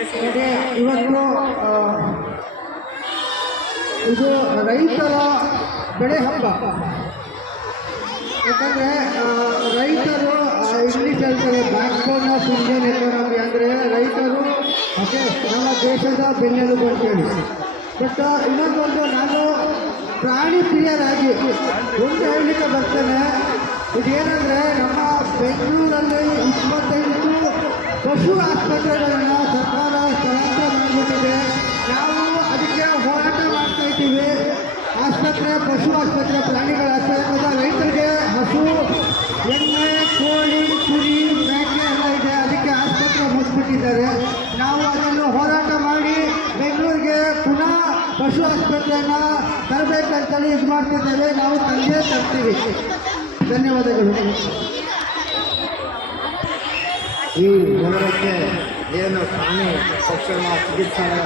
ಅದೇ ಇವತ್ತು ಇದು ರೈತರ ಬೆಳೆ ಹಬ್ಬ. ಯಾಕಂದರೆ ರೈತರು ಇಂಗ್ಲೀಷ್ ಹೇಳ್ತಾರೆ back bone of Indian economy, ಅಂದರೆ ರೈತರು ಓಕೆ ನಮ್ಮ ದೇಶದ ಬೆನ್ನೆಲುಬು ಅಂತೇಳಿ. ಬಟ್ ಇನ್ನೊಂದು ನಾನು ಪ್ರಾಣಿ ಪ್ರಿಯರಾಗಿ ಒಂದು ಹೇಳಲಿಕ್ಕೆ ಬರ್ತೇನೆ. ಇದೇನೆಂದರೆ ನಮ್ಮ ಬೆಂಗಳೂರಲ್ಲಿ 25 ಪಶು ಆಸ್ಪತ್ರೆಗಳನ್ನು ಸರ್ಕಾರ ಸ್ಥಳಾಂತರ ಮಾಡಿಬಿಟ್ಟಿದೆ. ನಾವು ಅದಕ್ಕೆ ಹೋರಾಟ ಮಾಡ್ತಾ ಇದ್ದೀವಿ. ಪಶು ಆಸ್ಪತ್ರೆ, ಪ್ರಾಣಿಗಳ ಆಸ್ಪತ್ರೆ, ರೈತರಿಗೆ ಹಸು, ಎಮ್ಮೆ, ಕೋಳಿ, ಕುರಿ, ಮೇಕೆ ಎಲ್ಲ ಇದೆ. ಅದಕ್ಕೆ ಆಸ್ಪತ್ರೆ ಮುಚ್ಚಿಬಿಟ್ಟಿದ್ದಾರೆ. ನಾವು ಅದನ್ನು ಹೋರಾಟ ಮಾಡಿ ಬೆಂಗಳೂರಿಗೆ ಪುನಃ ಪಶು ಆಸ್ಪತ್ರೆಯನ್ನು ತರಬೇಕಂತೇಳಿ ಇದು ಮಾಡ್ತಿದ್ದೇವೆ. ನಾವು ತಂದೆ ತರ್ತೀವಿ. ಧನ್ಯವಾದಗಳು. ಈ ನಗರಕ್ಕೆ ಏನು ಪ್ರಾಣಿ ಪಕ್ಷಿಗಳ ಚಿಕಿತ್ಸಾಲಯ